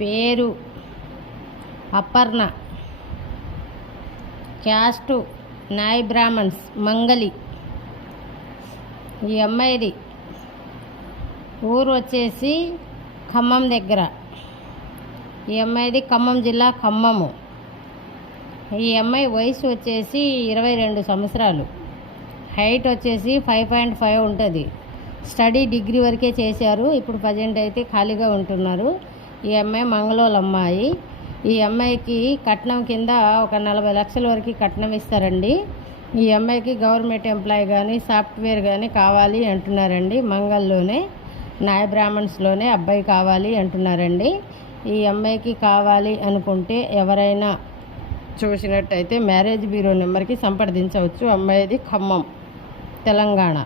పేరు అపర్ణ, క్యాస్టు నాయ్ బ్రాహ్మణ్స్ మంగలి. ఈ అమ్మాయిది ఊరు వచ్చేసి ఖమ్మం దగ్గర. ఈ అమ్మాయిది ఖమ్మం జిల్లా ఖమ్మము. ఈ అమ్మాయి వయసు వచ్చేసి 22 సంవత్సరాలు. హైట్ వచ్చేసి 5.5 ఉంటుంది. స్టడీ డిగ్రీ వరకే చేశారు. ఇప్పుడు ప్రజెంట్ అయితే ఖాళీగా ఉంటున్నారు. ఈ అమ్మాయి మంగళూరు అమ్మాయి. ఈ అమ్మాయికి కట్నం కింద ఒక 40 లక్షల వరకు కట్నం ఇస్తారండి. ఈ అమ్మాయికి గవర్నమెంట్ ఎంప్లాయీ కానీ సాఫ్ట్వేర్ కానీ కావాలి అంటున్నారండి. మంగళలోనే నాయ బ్రాహ్మణ్స్లోనే అబ్బాయి కావాలి అంటున్నారండి. ఈ అమ్మాయికి కావాలి అనుకుంటే ఎవరైనా చూసినట్టయితే మ్యారేజ్ బ్యూరో నెంబర్కి సంప్రదించవచ్చు. అమ్మాయిది ఖమ్మం, తెలంగాణ.